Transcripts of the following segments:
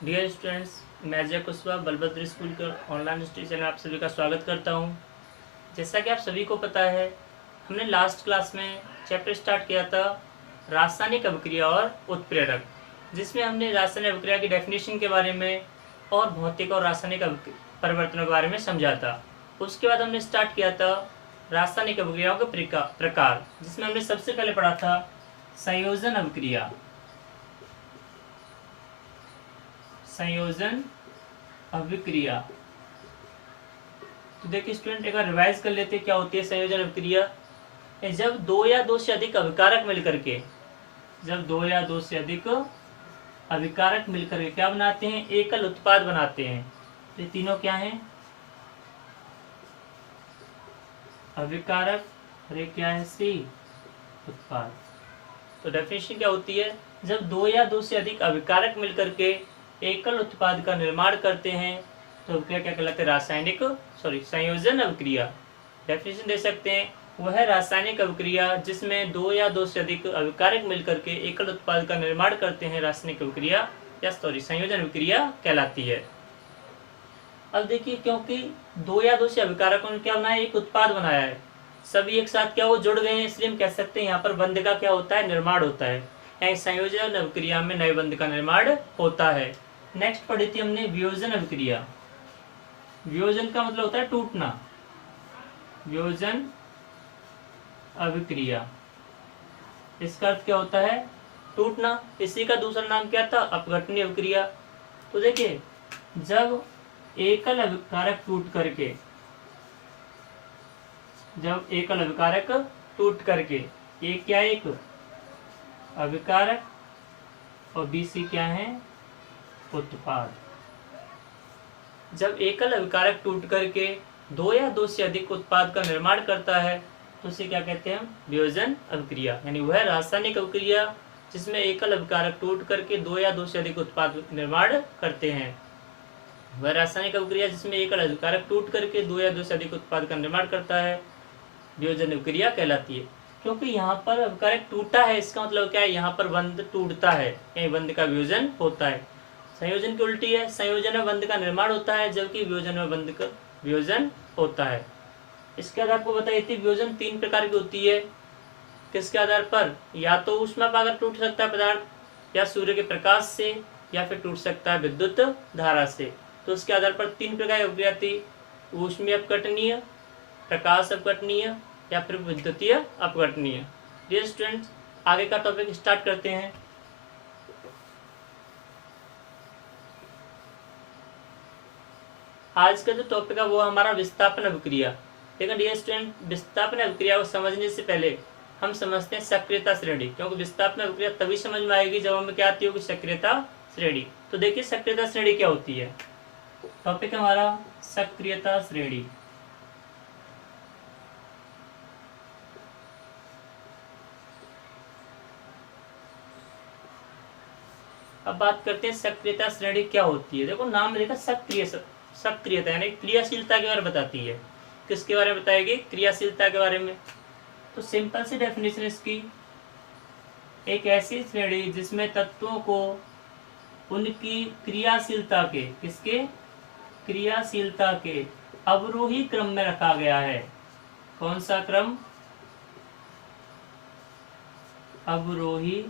Dear students, मैं Ajay Kushwaha Balabhadra school के online study में आप सभी का स्वागत करता हूं। जैसा कि आप सभी को पता है, हमने लास्ट क्लास में चैप्टर स्टार्ट किया था रासायनिक अभिक्रिया और उत्प्रेरक, जिसमें हमने रासायनिक अभिक्रिया की डेफिनेशन के बारे में और भौतिक और रासायनिक परिवर्तनों के बारे में समझा था। उसके बाद हमने स्टार्ट किया था रासायनिक अभिक्रियाओं के प्रकार, जिसमें हमने सबसे पहले पढ़ा था संयोजन अभिक्रिया। संयोजन अभिक्रिया। तो देखिए स्टूडेंट, एक बार रिवाइज कर लेते क्या होती है संयोजन अभिक्रिया। जब दो या दो से अधिक अभिकारक मिलकर के क्या बनाते हैं, एकल उत्पाद बनाते हैं। तो ये तीनों क्या हैं, अभिकारक, और ये क्या है, सी, उत्पाद। तो डेफिनेशन क्या होती है, जब दो या दो से अधिक अभिकारक मिलकर के एकल उत्पाद का निर्माण करते हैं तो अभिक्रिया क्या कहलाते हैं, संयोजन अभिक्रिया। डेफिनेशन दे सकते हैं, वह रासायनिक अभिक्रिया जिसमें दो या दो से अधिक अभिकारक मिलकर के एकल उत्पाद का निर्माण करते हैं रासायनिक अभिक्रिया या संयोजन अभिक्रिया कहलाती है। अब देखिए, क्योंकि दो या दो से अभिकारकों ने क्या बनाया, एक उत्पाद बनाया है, सभी एक साथ क्या वो जुड़ गए हैं, इसलिए हम कह सकते हैं यहाँ पर बंध का क्या होता है, निर्माण होता है। संयोजन अभिक्रिया में नए बंध का निर्माण होता है। नेक्स्ट पढ़ी थी हमने वियोजन अभिक्रिया। वियोजन का मतलब होता है टूटना। वियोजन अभिक्रिया, इसका अर्थ क्या होता है, टूटना। इसी का दूसरा नाम क्या था, अपघटनीय अभिक्रिया। तो देखिए, जब एकल अभिकारक टूट करके एक क्या, एक अभिकारक और बीसी क्या है, उत्पाद। जब एकल अभिकारक टूट करके दो या दो से अधिक उत्पाद का निर्माण करता है तो उसे क्या कहते हैं, वियोजन अभिक्रिया। यानी वह रासायनिक अभिक्रिया जिसमें एकल अभिकारक टूट करके दो या दो से अधिक उत्पाद निर्माण करते हैं, वह रासायनिक अभिक्रिया जिसमें एकल अभिकारक टूट करके दो या दो से अधिक उत्पाद का निर्माण करता है, वियोजन अभिक्रिया कहलाती है। क्योंकि यहाँ पर अभिकारक टूटा है, इसका मतलब क्या है, यहाँ पर बंध टूटता है, यहीं बंध का वियोजन होता है। संयोजन की उल्टी है, संयोजन में बंध का निर्माण होता है जबकि वियोजन में बंध का वियोजन होता है। इसके बाद आपको बताइए थी, वियोजन तीन प्रकार की होती है। किसके आधार पर, या तो ऊष्मा पाकर टूट सकता है पदार्थ, या सूर्य के प्रकाश से, या फिर टूट सकता है विद्युत धारा से। तो उसके आधार पर तीन प्रकार की अभिक्रिया थी, ऊष्मीय अपघटनीय, प्रकाश अपघटनीय, या फिर विद्युतीय अपघटनीय। डियर स्टूडेंट्स, आगे का टॉपिक स्टार्ट करते हैं। आज का जो टॉपिक है वो हमारा विस्थापन अभिक्रिया। लेकिन डियर स्टूडेंट, विस्थापन अभिक्रिया को समझने से पहले हम समझते हैं सक्रियता श्रेणी, क्योंकि विस्थापन अभिक्रिया तभी समझ में आएगी जब हमें क्या आती होगी, सक्रियता श्रेणी। तो देखिए सक्रियता श्रेणी क्या होती है। टॉपिक हमारा सक्रियता श्रेणी। अब बात करते हैं सक्रियता श्रेणी क्या होती है। देखो नाम में देखा, सक्रियता यानी क्रियाशीलता के बारे में बताती है। किसके बारे में बताएगी, क्रियाशीलता के बारे में। तो सिंपल सी डेफिनेशन इसकी, एक ऐसी श्रेणी जिसमें तत्वों को उनकी क्रियाशीलता के, किसके, क्रियाशीलता के अवरोही क्रम में रखा गया है। कौन सा क्रम, अवरोही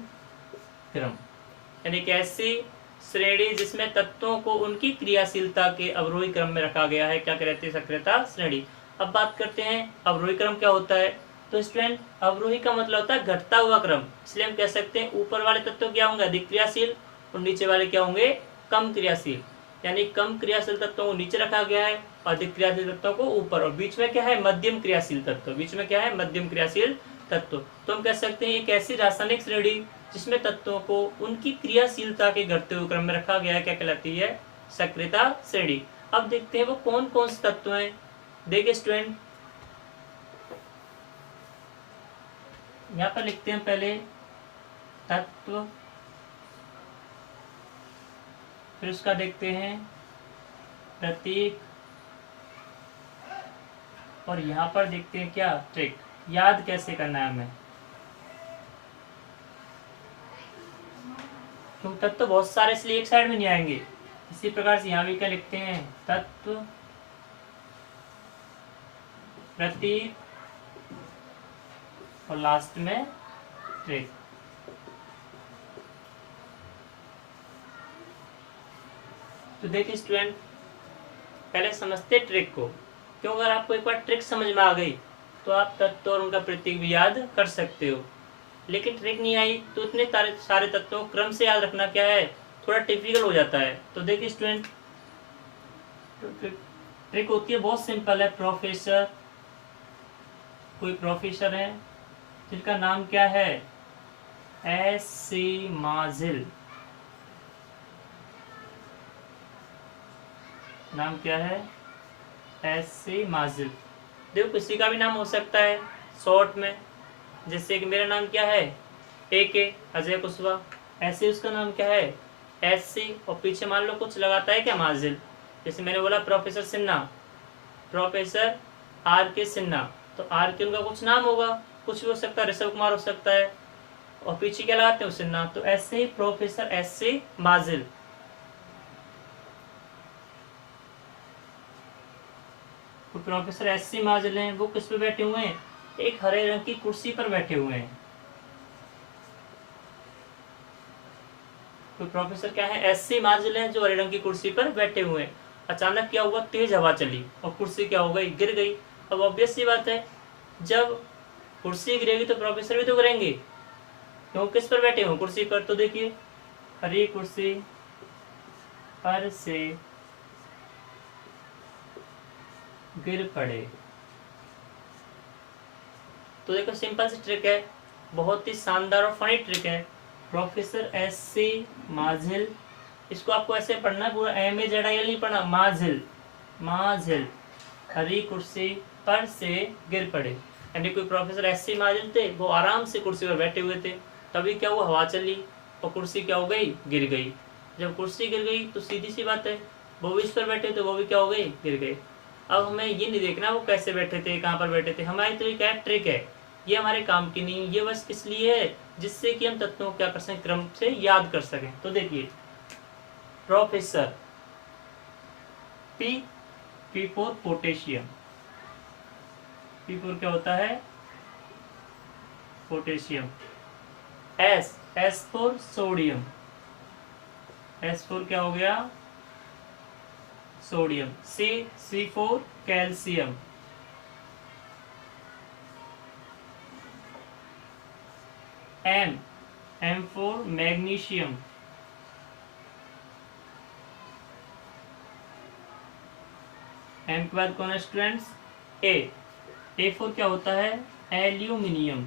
क्रम। यानी एक ऐसी श्रेणी जिसमें तत्वों को उनकी क्रियाशीलता के अवरोही क्रम में रखा गया है, क्या कहते हैं, सक्रियता श्रेणी। अब बात करते हैं अवरोही क्रम क्या होता है। तो स्टूडेंट, अवरोही का मतलब होता है घटता हुआ क्रम। इसलिए हम कह सकते हैं ऊपर वाले तत्व क्या होंगे, अधिक क्रियाशील, और नीचे वाले क्या होंगे, कम क्रियाशील। यानी कम क्रियाशील तत्वों को नीचे रखा गया है, अधिक क्रियाशील तत्वों को ऊपर, और बीच में क्या है, मध्यम क्रियाशील तत्व। बीच में क्या है, मध्यम क्रियाशील तत्व। तो हम कह सकते हैं एक ऐसी रासायनिक श्रेणी जिसमें तत्वों को उनकी क्रियाशीलता के घटते हुए क्रम में रखा गया है, क्या कहलाती है, सक्रियता श्रेणी। अब देखते हैं वो कौन कौन से तत्व हैं। देखिए स्टूडेंट, यहाँ पर लिखते हैं पहले तत्व, फिर उसका देखते हैं प्रतीक, और यहाँ पर देखते हैं क्या, ट्रिक। याद कैसे करना है हमें, क्योंकि तत्व बहुत सारे इसलिए एक साइड में नहीं आएंगे। इसी प्रकार से यहाँ भी क्या लिखते हैं, तत्व, प्रतीक और लास्ट में ट्रिक। तो देखिए स्टूडेंट, पहले समझते ट्रिक को, क्यों अगर आपको एक बार ट्रिक समझ में आ गई तो आप तत्व और उनका प्रतीक भी याद कर सकते हो। लेकिन ट्रिक नहीं आई तो इतने सारे तत्वों को क्रम से याद रखना क्या है, थोड़ा टिपिकल हो जाता है। तो देखिए स्टूडेंट, ट्रिक होती है बहुत सिंपल है। प्रोफेसर, कोई प्रोफेसर है जिनका नाम क्या है, एस.सी. माजिल। नाम क्या है, एस.सी. माजिल। देखो किसी का भी नाम हो सकता है शॉर्ट में, जैसे कि मेरा नाम क्या है, A.K. अजय कुशवाहा। ऐसे उसका नाम क्या है, एस.सी. और पीछे मान लो कुछ लगाता है क्या, माजिल। जैसे मैंने बोला professor Sinha, professor R.K. Sinha, तो R.K. उनका कुछ नाम होगा, कुछ भी हो सकता है, ऋषभ कुमार हो सकता है, और पीछे क्या लगाते हो, सिन्हा। तो ऐसे ही प्रोफेसर एस.सी. माजिल। तो प्रोफेसर एस.सी. माजिल हैं, वो किस पे बैठे हुए हैं, एक हरे रंग की कुर्सी पर बैठे हुए हैं। तो प्रोफेसर क्या है, एस.सी. माजिल हैं, जो हरे रंग की कुर्सी पर बैठे हुए हैं। अचानक क्या हुआ, तेज हवा चली और कुर्सी क्या हो गई, गिर गई। अब ऑब्वियस सी बात है, जब कुर्सी गिरेगी तो प्रोफेसर भी तो गिरेंगे, क्यों, किस पर बैठे हो, कुर्सी पर। तो देखिए, हरी कुर्सी पर से गिर पड़े। तो देखो सिंपल सी ट्रिक है, बहुत ही शानदार और फनी ट्रिक है। Professor S C. माजिल, इसको आपको ऐसे पढ़ना है, पूरा M.A.Z.I.L नहीं पढ़ना, माजिल, माजिल हरी कुर्सी पर से गिर पड़े। यानी कोई प्रोफेसर एस.सी. माजिल थे, वो आराम से कुर्सी पर बैठे हुए थे, तभी क्या हुआ, हवा चली और कुर्सी क्या हो गई, गिर गई। जब कुर्सी गिर गई तो सीधी सी बात है, वो भी इस पर बैठे थे, वो भी क्या हो गई, गिर गए। अब हमें ये नहीं देखना वो कैसे बैठे थे, कहाँ पर बैठे थे, हमारी तो ये क्या ट्रिक है, ये हमारे काम की नहीं, ये बस किस लिए है, जिससे कि हम तत्वों को क्या कर सकें, क्रम से याद कर सकें। तो देखिए, professor, P for potassium, P for क्या होता है, potassium. S for sodium, S for क्या हो गया, sodium. C for calcium. M for magnesium. M के बाद कौन है स्टूडेंट्स, ए फॉर क्या होता है, एल्यूमिनियम।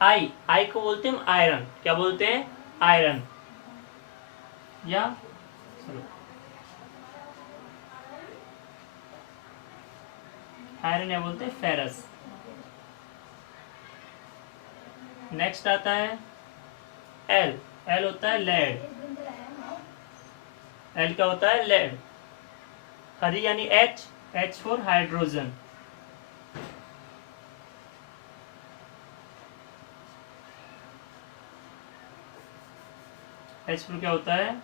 आई को बोलते हैं हम आयरन, क्या बोलते हैं, आयरन, या आयरन या बोलते हैं फेरस। नेक्स्ट आता है एल होता है लेड, एल क्या होता है, लेड। हरी यानी H for hydrogen. H for क्या होता है,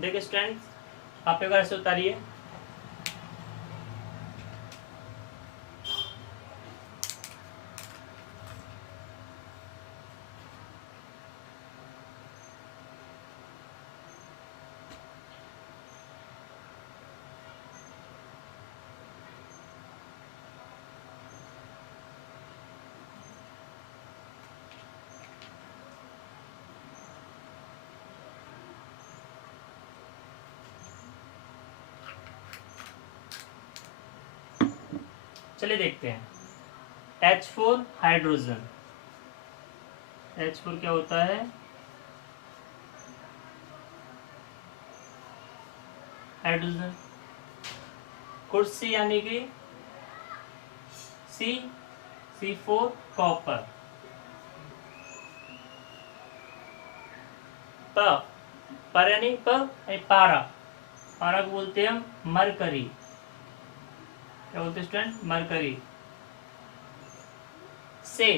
देखिए स्टूडेंट्स, आप एक बार ऐसे उतारिए, चलिए देखते हैं। H four hydrogen, H four क्या होता है, हाइड्रोजन। कुर्सी यानी कि सी फोर कॉपर। पर यानी पारा, पारा को बोलते हैं हम मरकरी, क्या बोलते हैं स्टूडेंट, मरकरी। से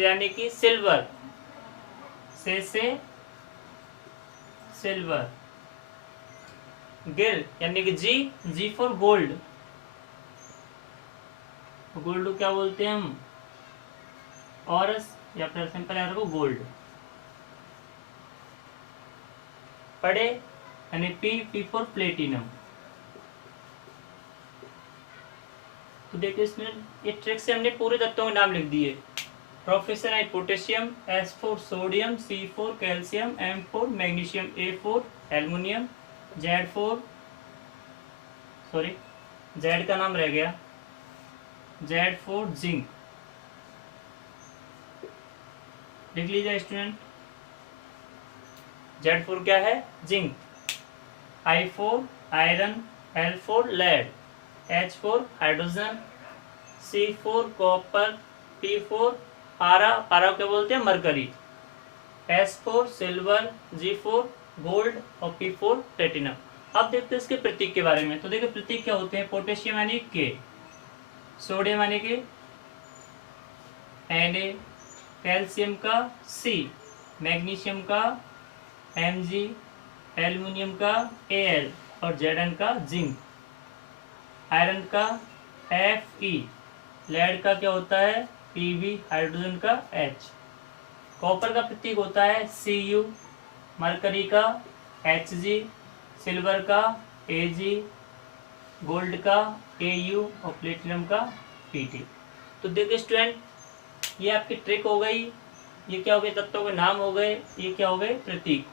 यानी कि सिल्वर, से सिल्वर। गिर यानी कि जी फॉर गोल्ड, गोल्ड को क्या बोलते हैं हम, ऑरस, या फिर सिंपल आंसर को गोल्ड। पढ़े यानी पी फॉर प्लेटिनम। तो देखिए इसमें ये ट्रिक से हमने पूरे तत्वों के नाम लिख दिए। प्रोफेसर है potassium, S for sodium, C for calcium, M for magnesium, A for aluminium, Z for, sorry Z का नाम रह गया, जेड फॉर जिंक। लिख लीजिए स्टूडेंट, जेड फॉर क्या है, zinc. I for iron, L for lead, H for hydrogen, C for copper, P for पारा, पारा क्या बोलते हैं, mercury, S for silver, G for gold और पी फॉर प्लेटिनम। अब देखते हैं इसके प्रतीक के बारे में। तो देखिए प्रतीक क्या होते हैं, पोटेशियम यानी के, सोडियम यानी कि Na, कैल्शियम का C, मैग्नीशियम का Mg, एल्युमिनियम का Al और Zn का जिंक, आयरन का Fe, लेड का क्या होता है Pb, हाइड्रोजन का H, कॉपर का प्रतीक होता है Cu, मरकरी का Hg, सिल्वर का Ag, गोल्ड का Au और प्लेटिनम का Pt। तो देखिए स्टूडेंट, ये आपकी ट्रिक हो गई, ये क्या हो गए, तत्वों के नाम हो गए, ये क्या हो गए, प्रतीक।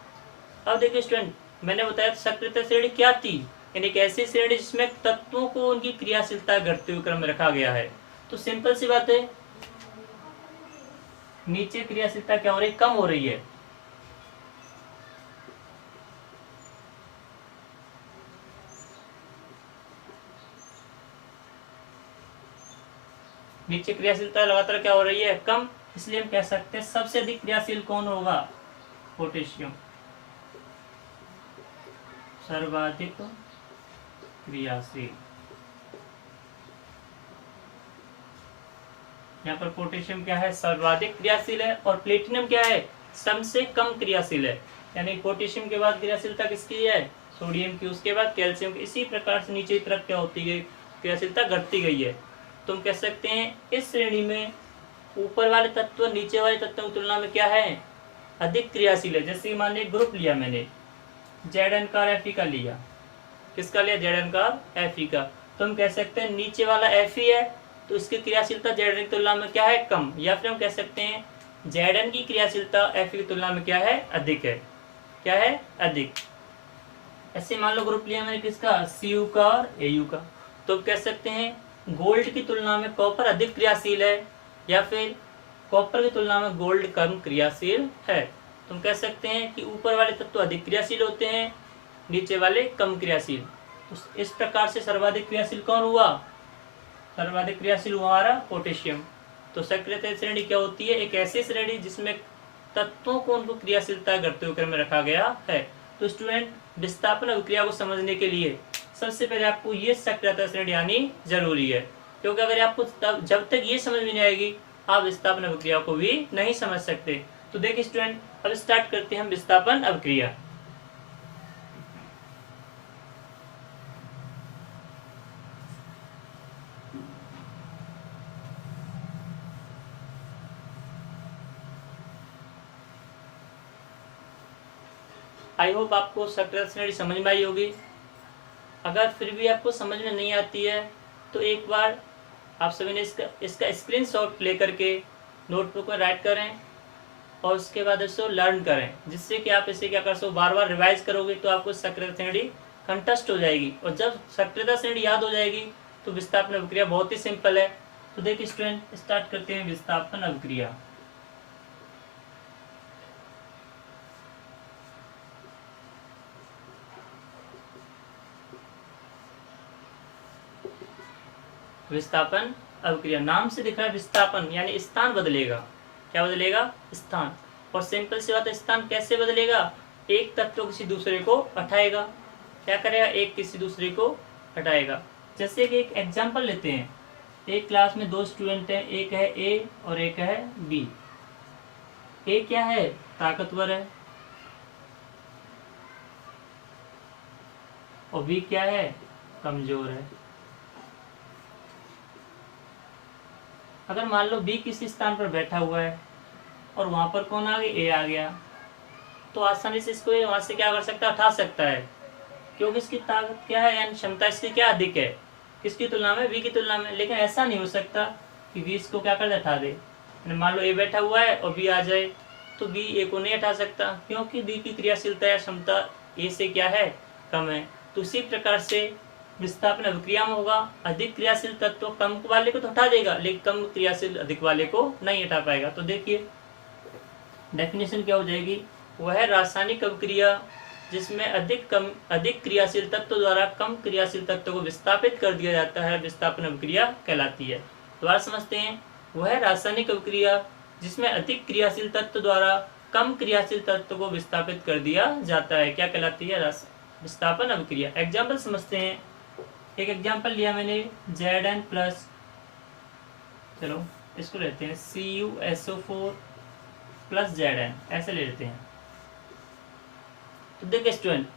अब देखिए स्टूडेंट, मैंने बताया सक्रियता श्रेणी क्या थी, यानी एक ऐसी श्रेणी जिसमें तत्वों को उनकी क्रियाशीलता घटते हुए क्रम में रखा गया है। तो सिंपल सी बात है, नीचे क्रियाशीलता क्या हो रही है, कम हो रही है। नीचे क्रियाशीलता लगातार क्या हो रही है, कम, इसलिए हम कह सकते हैं सबसे अधिक क्रियाशील कौन होगा, पोटेशियम, सर्वाधिक क्रियाशील। यहाँ पर पोटेशियम क्या है, सर्वाधिक क्रियाशील है, और प्लेटिनम क्या है, सबसे कम क्रियाशील है। यानी पोटेशियम के बाद क्रियाशीलता किसकी है, सोडियम की, उसके बाद कैल्शियम की। इसी प्रकार से नीचे की तरफ क्या होती गई, क्रियाशीलता घटती गई है। तुम कह सकते हैं इस श्रेणी में ऊपर वाले तत्व नीचे वाले तत्वों की तुलना में क्या है, अधिक क्रियाशील है। जैसे मान लीजिए ग्रुप लिया मैंने, Zn का और Fe का लिया, किसका लिया, Zn का और Fe का, तो हम कह सकते हैं नीचे वाला Fe है तो इसकी क्रियाशीलता Zn की तुलना में क्या है, कम, या फिर हम कह सकते हैं Zn की क्रियाशीलता Fe की तुलना में क्या है, अधिक है। क्या है, अधिक। ऐसे मान लो ग्रुप लिया मैंने किसका, Cu का और Au का, तो कह सकते हैं गोल्ड की तुलना में कॉपर अधिक क्रियाशील है, या फिर कॉपर की तुलना में गोल्ड कम क्रियाशील है। तुम कह सकते हैं कि ऊपर वाले तत्व अधिक क्रियाशील होते हैं, नीचे वाले कम क्रियाशील। तो इस प्रकार से सर्वाधिक क्रियाशील कौन हुआ, सर्वाधिक क्रियाशील हुआ हमारा पोटेशियम। तो सक्रियता श्रेणी क्या होती है, एक ऐसी श्रेणी जिसमें तत्वों को उनको क्रियाशीलता घटते हुए क्रम में रखा गया है। तो स्टूडेंट, विस्थापन अभिक्रिया को समझने के लिए सबसे पहले आपको ये सक्रियता श्रेणी आनी जरूरी है, क्योंकि अगर आपको जब तक ये समझ में नहीं आएगी आप विस्थापन अभिक्रिया को भी नहीं समझ सकते। तो देखिए स्टूडेंट, अब स्टार्ट करते हैं हम विस्थापन अभिक्रिया। आई होप आपको सक्रियता श्रेणी समझ में आई होगी। अगर फिर भी आपको समझ में नहीं आती है तो एक बार आप सभी ने इसका स्क्रीनशॉट ले करके नोटबुक में राइट करें और उसके बाद इसको लर्न करें, जिससे कि आप इसे क्या कर सको, बार बार रिवाइज करोगे तो आपको सक्रियता श्रेणी कंठस्थ हो जाएगी। और जब सक्रियता श्रेणी याद हो जाएगी तो विस्थापन अभिक्रिया बहुत ही सिंपल है। तो देखिए स्टूडेंट, स्टार्ट करते हैं विस्थापन अभिक्रिया। विस्थापन अभिक्रिया, नाम से दिख रहा है विस्थापन, यानी स्थान बदलेगा। क्या बदलेगा, स्थान। और सिंपल सी बात है, स्थान कैसे बदलेगा, एक तत्व किसी दूसरे को हटाएगा। क्या करेगा, एक किसी दूसरे को हटाएगा। जैसे कि एक एग्जांपल लेते हैं, एक क्लास में 2 स्टूडेंट हैं, एक है ए और एक है बी। ए क्या है? ताकतवर है, और बी क्या है? कमजोर है। अगर मान लो बी किसी स्थान पर बैठा हुआ है और वहां पर कौन आ गया? ए आ गया, तो आसानी से इसको वहां से क्या कर सकता है? उठा सकता है, क्योंकि इसकी ताकत क्या है, यानी क्षमता इसकी क्या अधिक है, किसकी तुलना में? बी की तुलना में। लेकिन ऐसा नहीं हो सकता कि बी इसको क्या कर दे? हटा दे। मान लो ए बैठा हुआ है और बी आ जाए, तो बी ए को नहीं हटा सकता, क्योंकि बी की क्रियाशीलता या क्षमता ए से क्या है? कम है। तो उसी प्रकार से विस्थापन अभिक्रिया में होगा, अधिक क्रियाशील तत्व कम वाले को तो हटा देगा, लेकिन कम क्रियाशील अधिक वाले को नहीं हटा पाएगा। तो देखिए डेफिनेशन क्या हो जाएगी? वह रासायनिक अभिक्रिया जिसमें अधिक क्रियाशील तत्व द्वारा कम क्रियाशील तत्व को विस्थापित कर दिया जाता है, विस्थापन अभिक्रिया कहलाती है। दोबारा समझते हैं, वह रासायनिक अभिक्रिया जिसमें अधिक क्रियाशील तत्व द्वारा कम क्रियाशील तत्व को विस्थापित कर दिया जाता है, क्या कहलाती है? विस्थापन अभिक्रिया। एग्जाम्पल समझते हैं। एक एग्जाम्पल लिया मैंने, Zn प्लस, चलो इसको लेते हैं CuSO4 प्लस Zn, ऐसे ले लेते हैं। तो देखिए स्टूडेंट,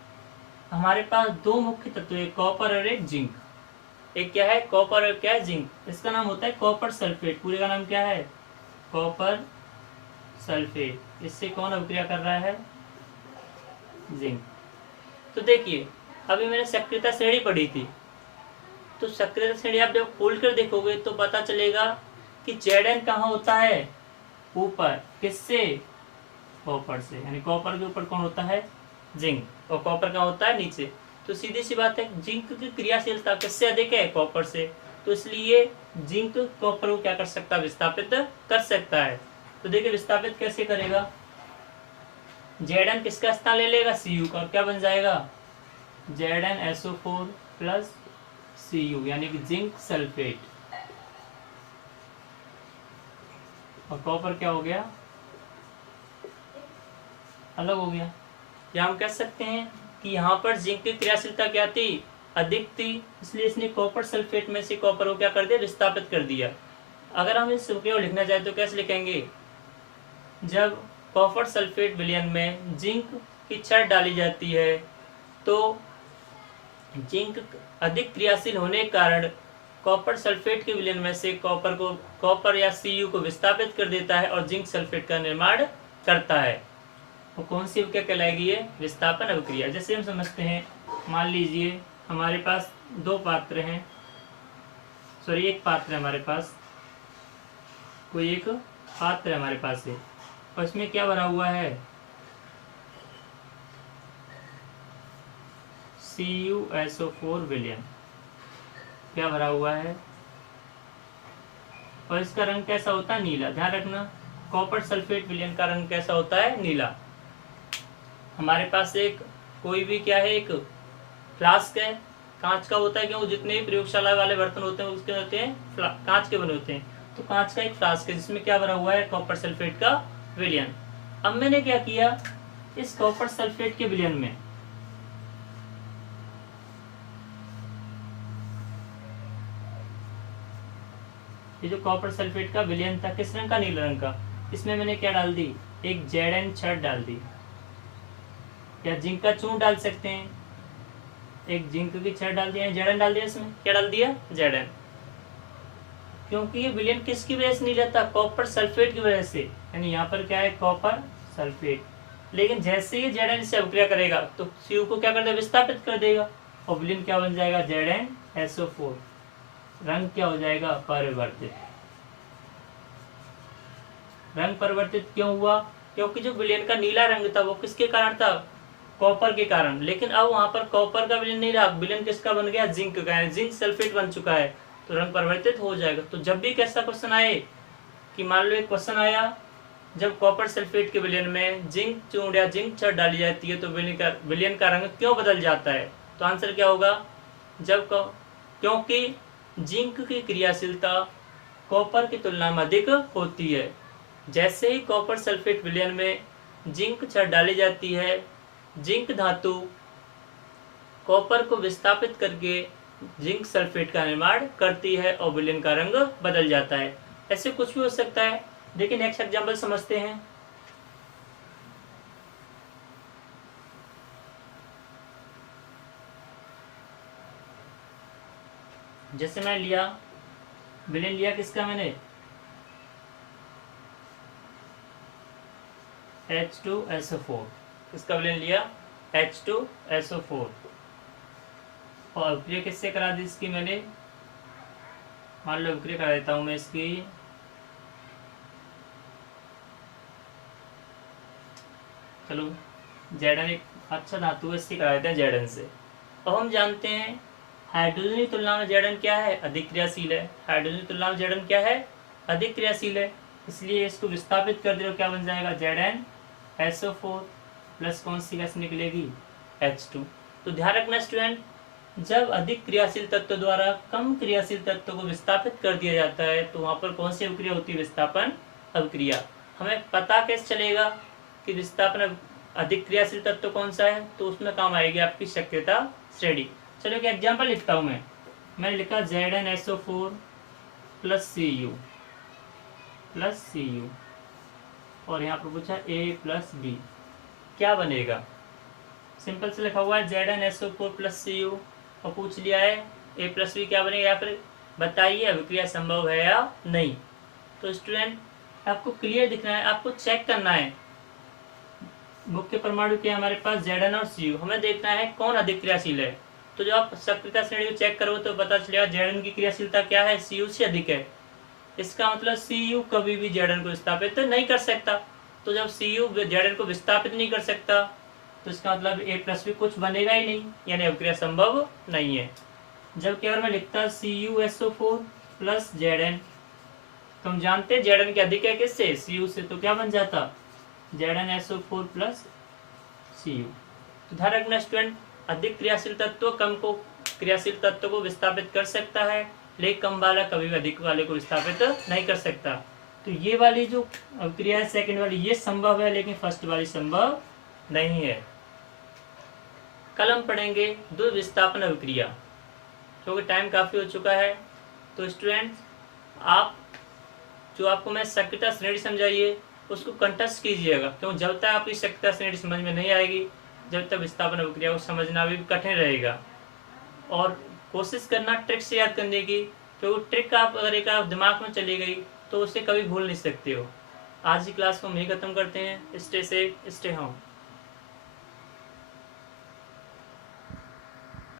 हमारे पास दो मुख्य तत्व है, कॉपर और एक जिंक। एक क्या है? कॉपर और क्या है? जिंक। इसका नाम होता है कॉपर सल्फेट। पूरे का नाम क्या है? Copper sulphate. इससे कौन अभिक्रिया कर रहा है? जिंक। तो देखिए अभी मैंने सक्रियता श्रेणी पढ़ी थी, तो सक्रियता श्रेणी आप जब खोल कर देखोगे तो पता चलेगा कि Zn कहाँ होता है? ऊपर। किससे? कॉपर से। यानी कॉपर के ऊपर कौन होता है? जिंक। और कॉपर का होता है नीचे। तो सीधी सी बात है, जिंक की क्रियाशीलता किससे अधिक है? कॉपर से। तो इसलिए जिंक कॉपर को क्या कर सकता है? विस्थापित कर सकता है। तो देखिए विस्थापित कैसे करेगा? Zn किसका स्थान ले लेगा? Cu का, और क्या बन जाएगा? ZnSO4 प्लस Cu, यानी कि जिंक सल्फेट। और कॉपर क्या हो गया? अलग हो गया। या हम कह सकते हैं कि यहाँ पर जिंक की क्रियाशीलता क्या थी? अधिक थी, इसलिए इसने कॉपर सल्फेट में से कॉपर को क्या कर दिया? विस्थापित कर दिया। अगर हम इस को लिखना चाहें तो कैसे लिखेंगे? जब कॉपर सल्फेट विलयन में जिंक की छड़ डाली जाती है तो जिंक अधिक क्रियाशील होने के कारण कॉपर सल्फेट के विलयन में से कॉपर या Cu को विस्थापित कर देता है और जिंक सल्फेट का निर्माण करता है। वो कौन सी अभिक्रिया कहलाएगी? ये विस्थापन अभिक्रिया। जैसे हम समझते हैं, मान लीजिए हमारे पास दो पात्र हैं, सॉरी एक पात्र है हमारे पास, कोई एक पात्र है हमारे पास है, और इसमें क्या भरा हुआ है? CuSO4 विलयन। क्या भरा हुआ है? और इसका रंग कैसा होता है? नीला। ध्यान रखना, कॉपर सल्फेट विलयन का रंग कैसा होता है? नीला। हमारे पास एक कोई भी क्या है? एक फ्लास्क है, कांच का होता है, क्यों? जितने भी प्रयोगशाला वाले बर्तन होते हैं उसके होते हैं कांच के बने होते हैं। तो कांच का एक फ्लास्क है जिसमें क्या भरा हुआ है? कॉपर सल्फेट का विलयन। अब मैंने क्या किया, इस कॉपर सल्फेट के विलयन में ये जो कॉपर सल्फेट का विलयन था, किस रंग का? नीले रंग का। इसमें मैंने क्या डाल दी? एक Zn छड़ डाल दी। या जिंक का चूर्ण डाल सकते हैं, एक जिंक की छड़ डाल दिया, Zn डाल दिया। इसमें क्या डाल दिया? Zn। क्योंकि ये विलयन किसकी वजह से नीला था? कॉपर सल्फेट की वजह से। यानी यहाँ पर क्या है? Copper sulphate. लेकिन जैसे ही Zn से अभिक्रिया करेगा तो Cu को क्या कर देगा? विस्थापित कर देगा, और विलयन क्या बन जाएगा? ZnSO4। रंग क्या हो जाएगा? परिवर्तित। रंग परिवर्तित क्यों हुआ? क्योंकि जो विलयन का नीला रंग था वो किसके कारण था? कॉपर के कारण। लेकिन अब वहां पर कॉपर का विलयन नहीं रहा, विलयन किसका बन गया? जिंक का, जिंक सल्फेट बन चुका है, तो रंग परिवर्तित हो जाएगा। तो जब भी कैसा क्वेश्चन आए कि मान लो एक क्वेश्चन आया, जब कॉपर सल्फेट के विलयन में जिंक चूर्ण या जिंक छड़ डाली जाती है तो विलयन का रंग क्यों बदल जाता है? तो आंसर क्या होगा? क्योंकि जिंक की क्रियाशीलता कॉपर की तुलना में अधिक होती है। जैसे ही कॉपर सल्फेट विलयन में जिंक छड़ डाली जाती है, जिंक धातु कॉपर को विस्थापित करके जिंक सल्फेट का निर्माण करती है और विलयन का रंग बदल जाता है। ऐसे कुछ भी हो सकता है। देखिए नेक्स्ट एग्जाम्पल समझते हैं। जैसे मैं लिया, विलयन लिया किसका मैंने, H2SO4, किसका विलयन लिया, H2SO4, और अभिक्रिया किससे करा दी इसकी मैंने, मान लो अभिक्रिया करा देता हूं मैं इसकी चलो Zn एक अच्छा धातु है, इसकी करा देते हैं Zn से। अब हम जानते हैं हाइड्रोजन की तुलना में Zn क्या है, अधिक क्रियाशील है। हाइड्रोजन की तुलना में Zn क्या है, अधिक क्रियाशील है। इसलिए इसको विस्थापित कर दे तो क्या बन जाएगा, ZnSO4 प्लस कौन सी गैस निकलेगी, H2। तो ध्यान रखना स्टूडेंट, जब अधिक क्रियाशील तत्व द्वारा कम क्रियाशील तत्व को विस्थापित कर दिया जाता है तो वहां पर कौन सी अभिक्रिया होती है, विस्थापन अभिक्रिया। हमें पता कैसे चलेगा कि विस्थापन अधिक क्रियाशील तत्व कौन सा है, तो उसमें काम आएगी आपकी सक्रियता श्रेणी। चलो एक एग्जाम्पल लिखता हूं मैंने लिखा ZnSO4 प्लस Cu और यहाँ पर पूछा A प्लस B, क्या बनेगा। सिंपल से लिखा हुआ है ZnSO4 प्लस Cu और पूछ लिया है A प्लस B क्या बनेगा, या फिर बताइए अभिक्रिया संभव है या नहीं। तो स्टूडेंट आपको क्लियर दिखना है, आपको चेक करना है मुख्य परमाणु के हमारे पास Zn और Cu, हमें देखना है कौन अधिक क्रियाशील है। तो जब आप सक्रियता श्रेणी को चेक करोगे तो पता चलेगा Zn की क्रियाशीलता क्या है, Cu से अधिक है। इसका मतलब Cu कभी भी Zn को विस्थापित नहीं कर सकता। तो जब Cu Zn को विस्थापित नहीं कर सकता तो इसका मतलब A प्लस भी कुछ बनेगा ही नहीं, यानी अभिक्रिया संभव नहीं है। जबकि अगर मैं लिखता CuSO4 प्लस Zn, तो हम जानते हैं Zn के अधिक है किससे, Cu से, तो क्या बन जाता, ZnSO4 प्लस Cu। तो ध्यान रखना स्टूडेंट, अधिक क्रियाशील तत्व कम को क्रियाशील तत्व को विस्थापित कर सकता है, लेकिन कम वाला कभी भी अधिक वाले को विस्थापित नहीं कर सकता। तो ये वाली जो क्रिया है सेकंड वाली, ये संभव है, लेकिन फर्स्ट वाली संभव नहीं है। कल हम पढ़ेंगे द्विविस्थापन अभिक्रिया, क्योंकि टाइम काफी हो चुका है। तो स्टूडेंट आप जो आपको मैं सक्रियता श्रेणी समझाइए उसको कंठस्थ कीजिएगा, क्योंकि जब तक आपकी सक्रियता श्रेणी समझ में नहीं आएगी जब तक विस्थापन अभिक्रिया को समझना भी कठिन रहेगा। और कोशिश करना ट्रिक से याद करने की, क्योंकि ट्रिक आप अगर एक आप दिमाग में चली गई तो उसे कभी भूल नहीं सकते हो। आज की क्लास को हम यही खत्म करते हैं। Stay safe, stay home.